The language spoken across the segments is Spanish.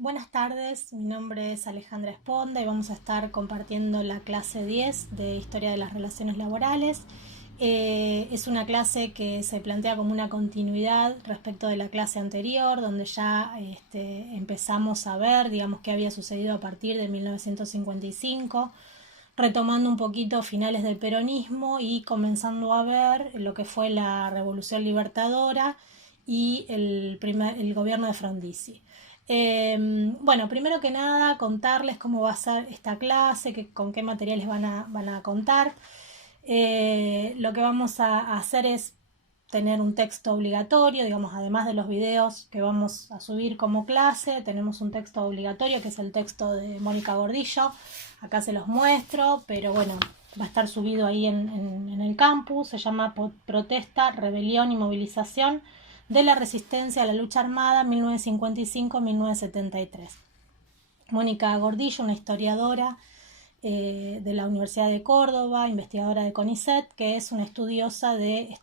Buenas tardes, mi nombre es Alejandra Esponda y vamos a estar compartiendo la clase 10 de Historia de las Relaciones Laborales. Es una clase que se plantea como una continuidad respecto de la clase anterior, donde ya empezamos a ver, digamos, qué había sucedido a partir de 1955, retomando un poquito finales del peronismo y comenzando a ver lo que fue la Revolución Libertadora y el gobierno de Frondizi. Bueno, primero que nada, contarles cómo va a ser esta clase, con qué materiales van a contar. Lo que vamos a hacer es tener un texto obligatorio, digamos, además de los videos que vamos a subir como clase, tenemos un texto obligatorio que es el texto de Mónica Gordillo. Acá se los muestro, pero bueno, va a estar subido ahí en el campus. Se llama Protesta, Rebelión y Movilización de la Resistencia a la Lucha Armada 1955-1973. Mónica Gordillo, una historiadora de la Universidad de Córdoba, investigadora de CONICET, que es una estudiosa de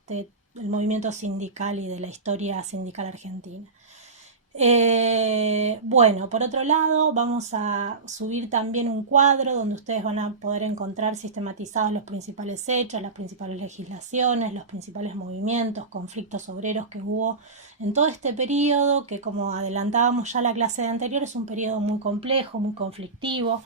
el movimiento sindical y de la historia sindical argentina. Bueno, por otro lado, vamos a subir también un cuadro donde ustedes van a poder encontrar sistematizados los principales hechos, las principales legislaciones, los principales movimientos, conflictos obreros que hubo en todo este periodo, que como adelantábamos ya la clase de anterior, es un periodo muy complejo, muy conflictivo,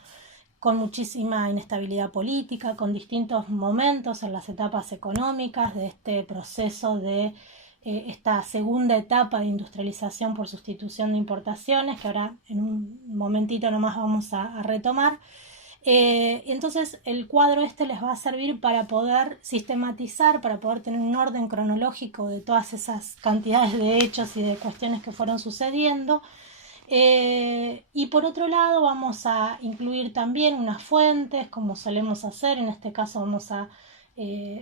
con muchísima inestabilidad política, con distintos momentos en las etapas económicas de este proceso de esta segunda etapa de industrialización por sustitución de importaciones, que ahora en un momentito nomás vamos a retomar. Entonces el cuadro les va a servir para poder sistematizar, para poder tener un orden cronológico de todas esas cantidades de hechos y de cuestiones que fueron sucediendo. Y por otro lado vamos a incluir también unas fuentes, como solemos hacer. En este caso vamos a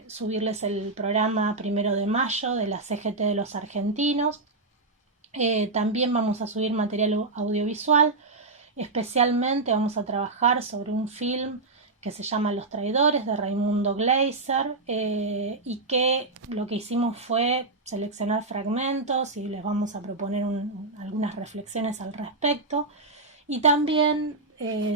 subirles el programa 1 de Mayo de la CGT de los argentinos. También vamos a subir material audiovisual. Especialmente vamos a trabajar sobre un film que se llama Los Traidores, de Raimundo Gleiser, y que lo que hicimos fue seleccionar fragmentos y les vamos a proponer algunas reflexiones al respecto. Y también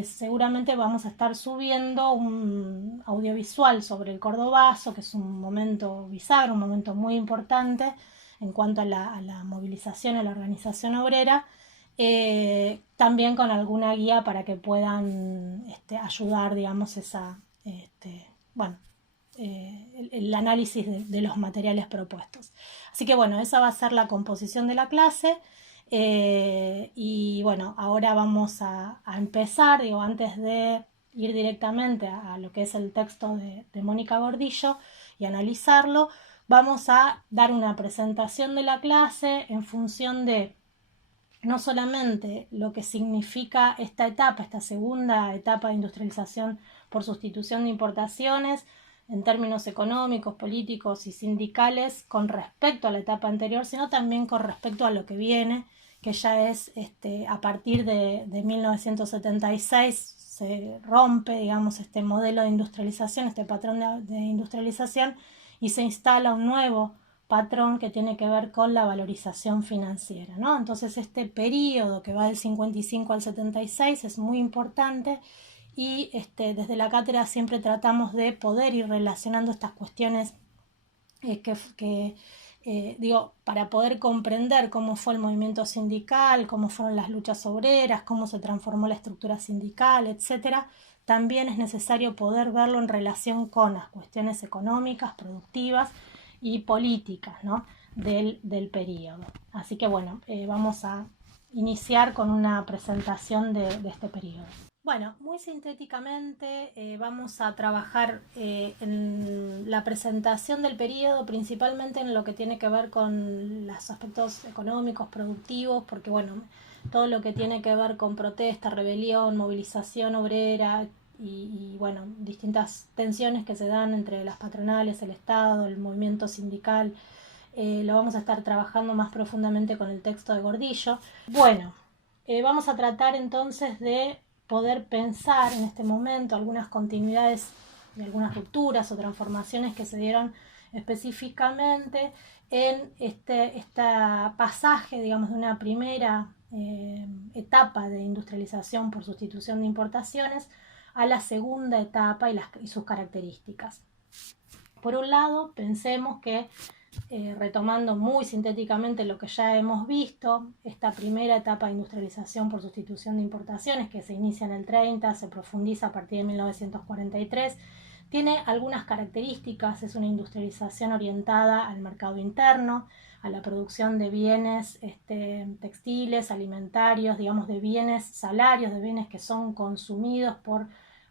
seguramente vamos a estar subiendo un audiovisual sobre el Cordobazo, que es un momento bisagra, un momento muy importante en cuanto a la movilización, a la organización obrera, también con alguna guía para que puedan ayudar, digamos, bueno, el análisis de los materiales propuestos. Así que bueno, esa va a ser la composición de la clase. Y bueno, ahora vamos a empezar, digo, antes de ir directamente a lo que es el texto de Mónica Gordillo y analizarlo, vamos a dar una presentación de la clase en función de no solamente lo que significa esta etapa, esta segunda etapa de industrialización por sustitución de importaciones en términos económicos, políticos y sindicales con respecto a la etapa anterior, sino también con respecto a lo que viene, que ya es a partir de 1976 se rompe, digamos, este modelo de industrialización, este patrón de industrialización, y se instala un nuevo patrón que tiene que ver con la valorización financiera, ¿no? Entonces este periodo que va del 55 al 76 es muy importante y desde la cátedra siempre tratamos de poder ir relacionando estas cuestiones digo, para poder comprender cómo fue el movimiento sindical, cómo fueron las luchas obreras, cómo se transformó la estructura sindical, etcétera, también es necesario poder verlo en relación con las cuestiones económicas, productivas y políticas, ¿no? del periodo. Así que bueno, vamos a iniciar con una presentación de este periodo. Bueno, muy sintéticamente vamos a trabajar en la presentación del periodo, principalmente en lo que tiene que ver con los aspectos económicos, productivos, porque bueno, todo lo que tiene que ver con protesta, rebelión, movilización obrera y bueno, distintas tensiones que se dan entre las patronales, el Estado, el movimiento sindical, lo vamos a estar trabajando más profundamente con el texto de Gordillo. Bueno, vamos a tratar entonces de poder pensar en este momento algunas continuidades de algunas rupturas o transformaciones que se dieron específicamente en este pasaje, digamos, de una primera etapa de industrialización por sustitución de importaciones a la segunda etapa y sus características. Por un lado, pensemos que, retomando muy sintéticamente lo que ya hemos visto, esta primera etapa de industrialización por sustitución de importaciones, que se inicia en el 30, se profundiza a partir de 1943, tiene algunas características. Es una industrialización orientada al mercado interno, a la producción de bienes textiles, alimentarios, digamos, de bienes salarios, de bienes que son consumidos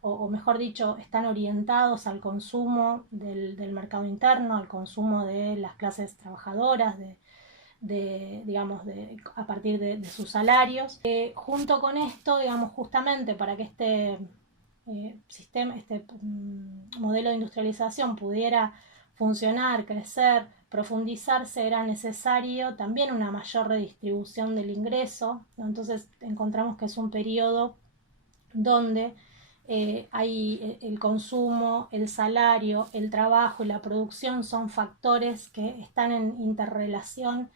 o mejor dicho, están orientados al consumo del mercado interno, al consumo de las clases trabajadoras, a partir de sus salarios. Junto con esto, digamos, justamente para que este modelo de industrialización pudiera funcionar, crecer, profundizarse, era necesario también una mayor redistribución del ingreso, ¿no? Entonces encontramos que es un periodo donde hay el consumo, el salario, el trabajo y la producción son factores que están en interrelación,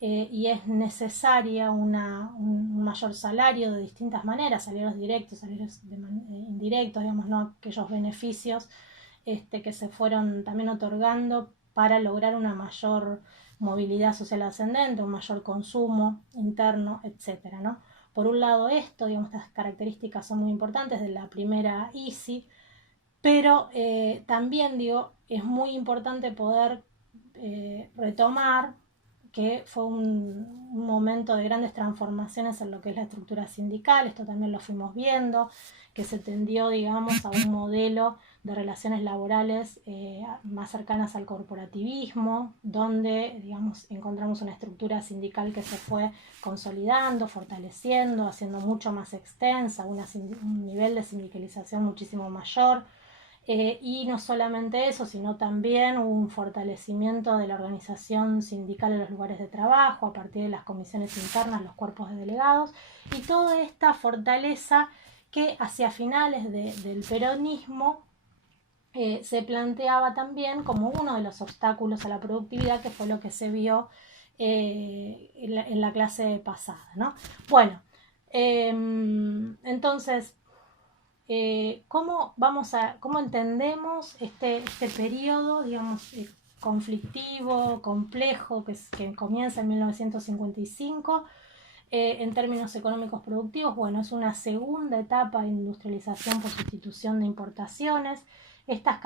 y es necesaria un mayor salario de distintas maneras, salarios directos, salarios indirectos, digamos, ¿no? Aquellos beneficios que se fueron también otorgando para lograr una mayor movilidad social ascendente, un mayor consumo interno, etcétera, ¿no? Por un lado esto, digamos, estas características son muy importantes de la primera ISI, pero también, digo, es muy importante poder retomar que fue un momento de grandes transformaciones en lo que es la estructura sindical. Esto también lo fuimos viendo, que se tendió, digamos, a un modelo de relaciones laborales más cercanas al corporativismo, donde, digamos, encontramos una estructura sindical que se fue consolidando, fortaleciendo, haciendo mucho más extensa, un nivel de sindicalización muchísimo mayor. Y no solamente eso, sino también un fortalecimiento de la organización sindical en los lugares de trabajo a partir de las comisiones internas, los cuerpos de delegados, y toda esta fortaleza que hacia finales del peronismo se planteaba también como uno de los obstáculos a la productividad, que fue lo que se vio en la clase pasada, ¿no? Bueno, entonces, ¿cómo entendemos este periodo, digamos, conflictivo, complejo, que comienza en 1955 en términos económicos productivos? Bueno, es una segunda etapa de industrialización por sustitución de importaciones. Las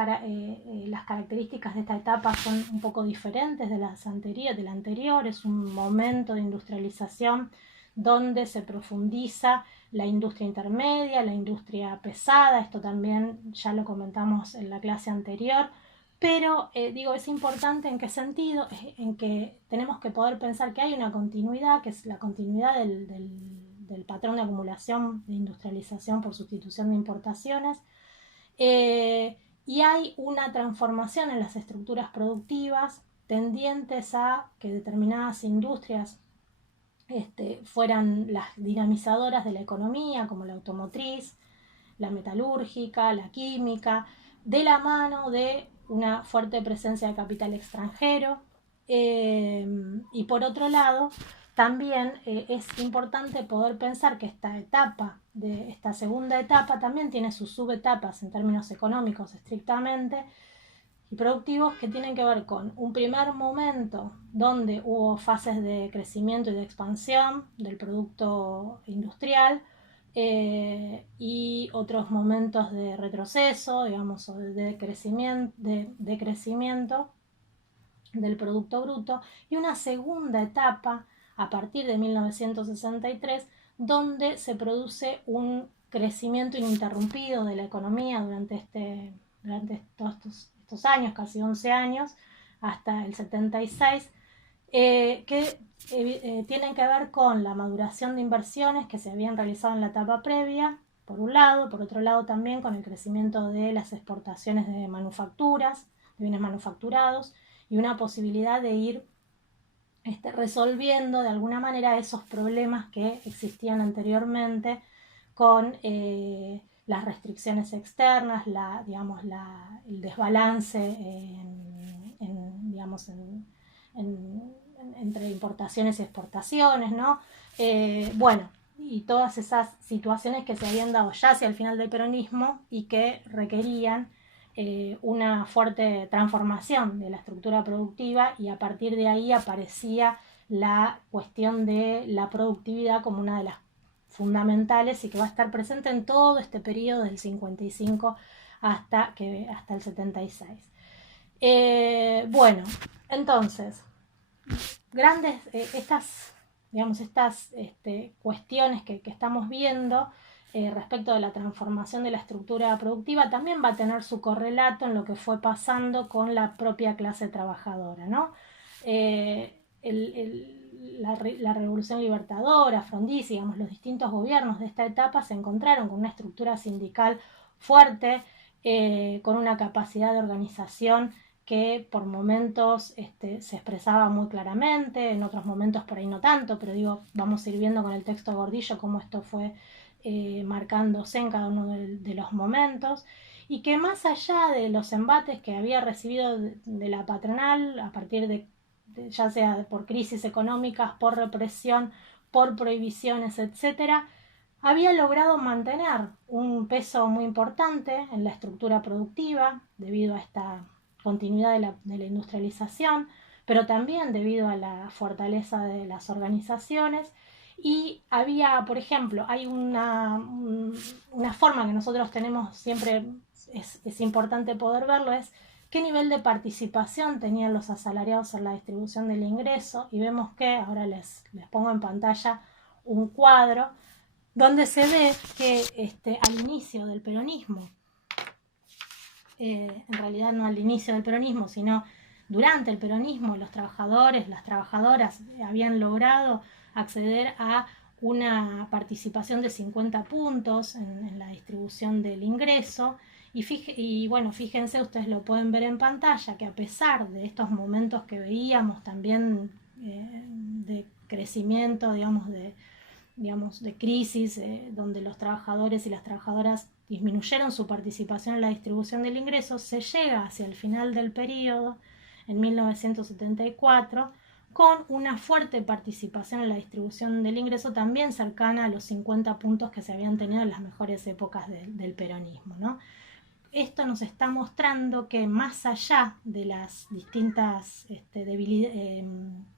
características de esta etapa son un poco diferentes de la anterior. Es un momento de industrialización donde se profundiza la industria intermedia, la industria pesada. Esto también ya lo comentamos en la clase anterior, pero es importante en qué sentido, en que tenemos que poder pensar que hay una continuidad, que es la continuidad del patrón de acumulación de industrialización por sustitución de importaciones, y hay una transformación en las estructuras productivas tendientes a que determinadas industrias fueran las dinamizadoras de la economía, como la automotriz, la metalúrgica, la química, de la mano de una fuerte presencia de capital extranjero. Y por otro lado, también es importante poder pensar que esta segunda etapa también tiene sus subetapas en términos económicos estrictamente y productivos, que tienen que ver con un primer momento donde hubo fases de crecimiento y de expansión del producto industrial, y otros momentos de retroceso, digamos, o de crecimiento del producto bruto, y una segunda etapa a partir de 1963 donde se produce un crecimiento ininterrumpido de la economía durante todos estos años, casi 11 años, hasta el 76, que tienen que ver con la maduración de inversiones que se habían realizado en la etapa previa, por un lado. Por otro lado, también con el crecimiento de las exportaciones de manufacturas, de bienes manufacturados, y una posibilidad de ir resolviendo de alguna manera esos problemas que existían anteriormente con las restricciones externas, el desbalance entre importaciones y exportaciones, ¿no? Bueno, y todas esas situaciones que se habían dado ya hacia el final del peronismo y que requerían una fuerte transformación de la estructura productiva, y a partir de ahí aparecía la cuestión de la productividad como una de las fundamentales y que va a estar presente en todo este periodo del 55 hasta el 76. Bueno, entonces, grandes, estas cuestiones que estamos viendo respecto de la transformación de la estructura productiva también va a tener su correlato en lo que fue pasando con la propia clase trabajadora, ¿no? La Revolución Libertadora, Frondizi, digamos, los distintos gobiernos de esta etapa se encontraron con una estructura sindical fuerte, con una capacidad de organización que por momentos se expresaba muy claramente, en otros momentos por ahí no tanto, pero digo, vamos a ir viendo con el texto de Gordillo cómo esto fue marcándose en cada uno de los momentos, y que más allá de los embates que había recibido de la patronal a partir de ya sea por crisis económicas, por represión, por prohibiciones, etcétera, había logrado mantener un peso muy importante en la estructura productiva debido a esta continuidad de la industrialización, pero también debido a la fortaleza de las organizaciones. Y había, por ejemplo, hay una forma que nosotros tenemos siempre, es importante poder verlo, es qué nivel de participación tenían los asalariados en la distribución del ingreso, y vemos que, ahora les pongo en pantalla un cuadro donde se ve que al inicio del peronismo, en realidad no al inicio del peronismo, sino durante el peronismo, los trabajadores, las trabajadoras habían logrado acceder a una participación de 50 puntos en la distribución del ingreso. Y bueno, fíjense, ustedes lo pueden ver en pantalla, que a pesar de estos momentos que veíamos también de crecimiento, digamos, de crisis, donde los trabajadores y las trabajadoras disminuyeron su participación en la distribución del ingreso, se llega hacia el final del periodo, en 1974, con una fuerte participación en la distribución del ingreso, también cercana a los 50 puntos que se habían tenido en las mejores épocas del peronismo, ¿no? Esto nos está mostrando que más allá de las distintas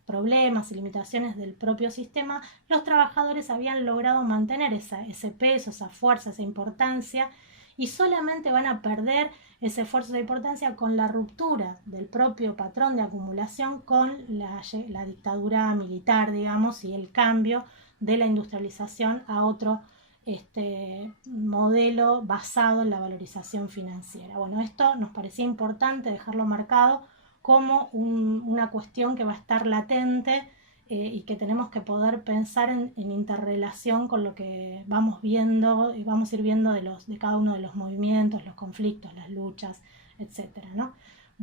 problemas y limitaciones del propio sistema, los trabajadores habían logrado mantener ese peso, esa fuerza, esa importancia, y solamente van a perder ese esfuerzo de importancia con la ruptura del propio patrón de acumulación con la dictadura militar, digamos, y el cambio de la industrialización a otro modelo basado en la valorización financiera. Bueno, esto nos parecía importante dejarlo marcado como una cuestión que va a estar latente y que tenemos que poder pensar en interrelación con lo que vamos viendo y vamos a ir viendo de cada uno de los movimientos, los conflictos, las luchas, etcétera, ¿no?